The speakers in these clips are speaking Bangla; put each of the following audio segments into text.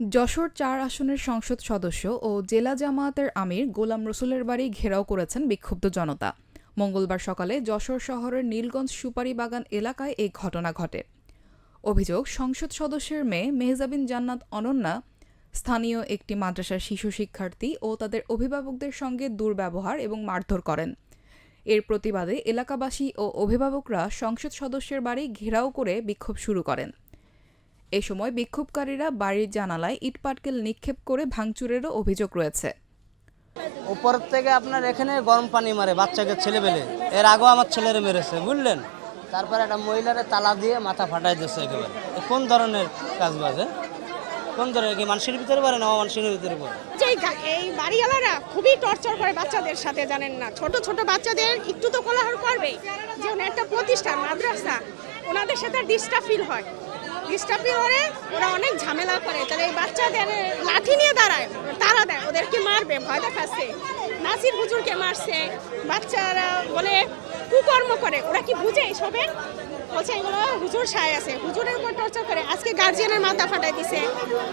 যশোর-৪ আসনের সংসদ সদস্য ও জেলা জামায়াতের আমির গোলাম রসুলের বাড়ি ঘেরাও করেছেন বিক্ষুব্ধ জনতা। মঙ্গলবার সকালে যশোর শহরের নীলগঞ্জ সুপারি বাগান এলাকায় এই ঘটনা ঘটে। অভিযোগ, সংসদ সদস্যের মেয়ে মেহজাবিন জান্নাত অনন্যা স্থানীয় একটি মাদ্রাসার শিশু শিক্ষার্থী ও তাদের অভিভাবকদের সঙ্গে দুর্ব্যবহার এবং মারধর করেন। এর প্রতিবাদে এলাকাবাসী ও অভিভাবকরা সংসদ সদস্যের বাড়ি ঘেরাও করে বিক্ষোভ শুরু করেন। এ সময় বিক্ষোভকারীরা বাড়ির জানালায় ইটপাটকেল নিক্ষেপ করে ভাঙচুরেরও অভিযোগ রয়েছে। উপর থেকে আপনার এখানে গরম পানি মারে বাচ্চাকে ছেলেবেলে, এর আগেও আমার ছেলেরে মেরেছে, বুঝলেন। তারপরে একটা মহিলারে তালা দিয়ে মাথা ফাটাই দিচ্ছে একেবারে। কোন ধরনের কাজ বাজে, কোন ধরনের, কি মানুষের ভিতরে পারে না মানুষের ভিতরে পারে? এই বাড়িওয়ালারা খুবই টর্চার করে বাচ্চাদের সাথে, জানেন না, ছোট ছোট বাচ্চাদের একটু তো কোলাহল করবে। যেমন একটা প্রতিষ্ঠান মাদ্রাসা, ওনাদের সাথে ডিস্টার্ব ফিল হয়, ডিস্টার্ব ফিল করে ওরা অনেক ঝামেলা করে। তাহলে এই বাচ্চাদের লাঠি নিয়ে দাঁড়ায়, তারা দেয়, ওদেরকে মারবে, ভয় দেখাচ্ছে। নাসির হুজুরকে মারছে, বাচ্চারা বলে কুকর্ম করে। ওরা কি বুঝে এইসবের? বলছে এগুলো হুজুর সায় আছে, হুজুরের উপর টর্চার করে। আজকে গার্জিয়ানের মাথা ফাটাই দিছে,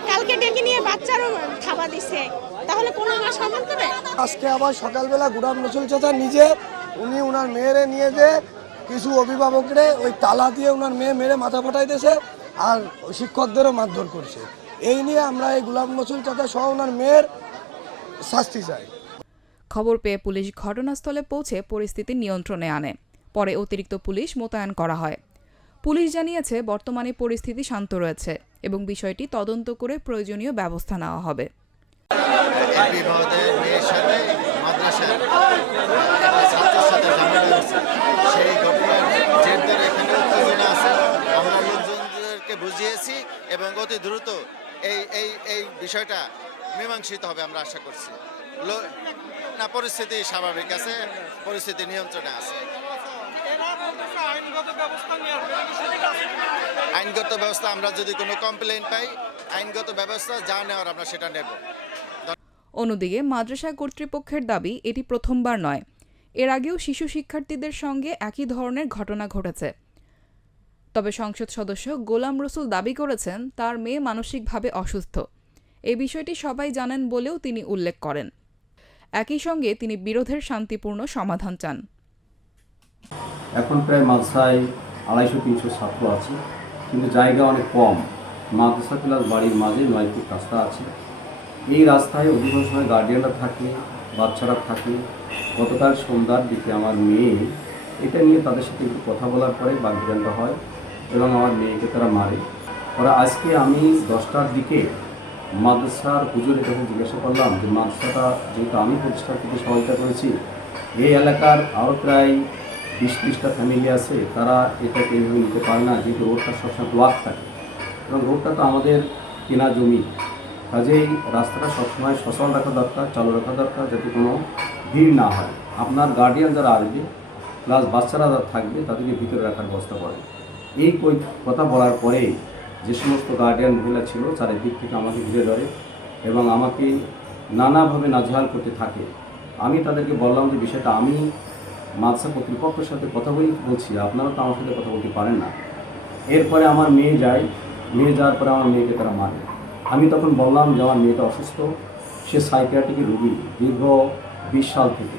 কালকে ডেকে নিয়ে বাচ্চারও খাবার দিছে। তাহলে কোনো মা সম্মান করে? আজকে আবার সকালবেলা গোলাম রসুল চাচা নিজে উনি ওনার মেয়েরে নিয়ে যে কিছু অভিভাবকরে ওই তালা দিয়ে ওনার মেয়ে মেরে মাথা ফাটাই দিয়েছে, আর শিক্ষকদেরও মারধর করছে। এই নিয়ে আমরা এই গোলাম রসুল চাচা সহ ওনার মেয়ের শাস্তি চাই। খবর পেয়ে পুলিশ ঘটনাস্থলে পৌঁছে পরিস্থিতি নিয়ন্ত্রণে আনে। পরে অতিরিক্ত পুলিশ মোতায়েন করা হয়। পুলিশ জানিয়েছে বর্তমানে পরিস্থিতি শান্ত রয়েছে এবং বিষয়টি তদন্ত করে প্রয়োজনীয় ব্যবস্থা নেওয়া হবে। সেই ঘটনার জের ধরে এখানে উত্তেজনা আছে। আমরা লোকজনদেরকে বুঝিয়েছি এবং অতি দ্রুত এই বিষয়টা মীমাংসিত হবে আমরা আশা করছি। না, পরিস্থিতি স্বাভাবিক আছে, পরিস্থিতি নিয়ন্ত্রণে আছে। আইনগত ব্যবস্থা আমরা যদি কোনো কমপ্লেইন পাই, আইনগত ব্যবস্থা যা নেওয়ার আমরা সেটা নেব। অন্যদিকে মাদ্রাসা কর্তৃপক্ষের দাবি এটি প্রথমবার নয়, এর আগেও শিশু শিক্ষার্থীদের সঙ্গে একই ধরনের ঘটনা ঘটেছে। তবে সংসদ সদস্য গোলাম রসুল দাবি করেছেন তার মেয়ে মানসিকভাবে অসুস্থ। এই বিষয়টি সবাই জানেন বলেও তিনি উল্লেখ করেন। একই সঙ্গে তিনি বিরোধের শান্তিপূর্ণ সমাধান চান। এখন প্রায় মাদ্রাসায় 250-300 ছাত্র আছে, কিন্তু জায়গা অনেক কম। মাদ্রাসা ক্লাস বাড়ির মাঝে 9 ফুট রাস্তা আছে। এই রাস্তায় অধিকাংশ সময় গার্ডিয়ানরা থাকে, বাচ্চারা থাকে। গতকাল সন্ধ্যার দিকে আমার মেয়ে এটা নিয়ে তাদের সাথে একটু কথা বলার পরে বাগবিতণ্ডা হয় এবং আমার মেয়েকে তারা মারে। ওরা আজকে আমি 10টার দিকে মাদ্রাসার হুজুরের কাছে জিজ্ঞাসা করলাম যে মাদ্রাসাটা যেহেতু আমি প্রতিষ্ঠা থেকে সহায়তা করেছি, এই এলাকার আরও প্রায় 20-30টা ফ্যামিলি আছে, তারা এটাকে এইভাবে নিতে পারে না, যেহেতু রোডটা সবসময় ব্লক থাকে এবং রোডটা তো আমাদের কেনা জমি। কাজেই রাস্তাটা সবসময় সচল রাখা দরকার, চালু রাখা দরকার, যাতে কোনো ভিড় না হয়। আপনার গার্ডিয়ান যারা আসবে প্লাস বাচ্চারা যারা থাকবে তাদেরকে ভিতরে রাখার ব্যবস্থা করে। এই কথা বলার পরে যে সমস্ত গার্ডিয়ান মহিলা ছিল চারিদিক থেকে আমাকে ঘিরে ধরে এবং আমাকে নানাভাবে নাজেহাল করতে থাকে। আমি তাদেরকে বললাম যে বিষয়টা আমি মাদ্রাসা কর্তৃপক্ষের সাথে কথা বলছি, আপনারা তো আমার সাথে কথা বলতে পারেন না। এরপরে আমার মেয়ে যায়, মেয়ে যাওয়ার পরে আমার মেয়েকে তারা মারে। আমি তখন বললাম যে আমার মেয়েটা অসুস্থ, সে সাইকিয়াট্রিক রোগী দীর্ঘ 20 সাল থেকে।